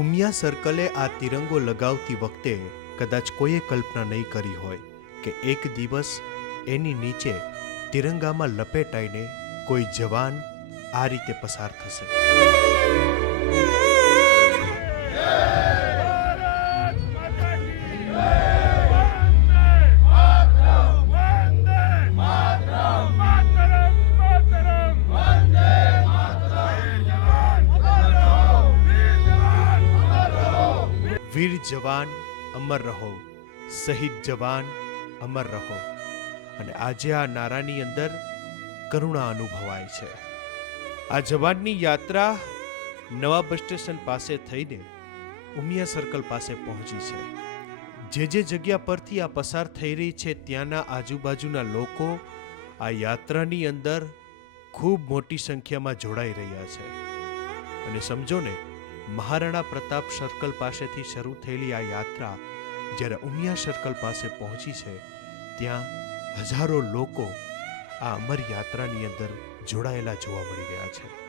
ઉમિયા સર્કલે આ તિરંગો લગાવતી વખતે કદાચ કોઈએ કલ્પના નહીં કરી હોય કે એક દિવસ એની નીચે તિરંગામાં લપેટાઈને કોઈ જવાન આ રીતે પસાર થશે. વીર જવાન અમર રહો, શહીદ જવાન અમર રહો. અને આજે આ નારાની અંદર કરુણા અનુભવાય છે. આ જવાનની યાત્રા નવા બસ સ્ટેશન પાસે થઈને ઉમિયા સર્કલ પાસે પહોંચી છે. જે જે જગ્યા પરથી આ પસાર થઈ રહી છે ત્યાંના આજુબાજુના લોકો આ યાત્રાની અંદર ખૂબ મોટી સંખ્યામાં જોડાઈ રહ્યા છે. અને સમજો ને મહારાણા પ્રતાપ સર્કલ પાસેથી શરૂ થયેલી આ યાત્રા જ્યારે ઉમિયા સર્કલ પાસે પહોંચી છે, ત્યાં હજારો લોકો આ અમર યાત્રાની અંદર જોડાયેલા જોવા મળી રહ્યા છે.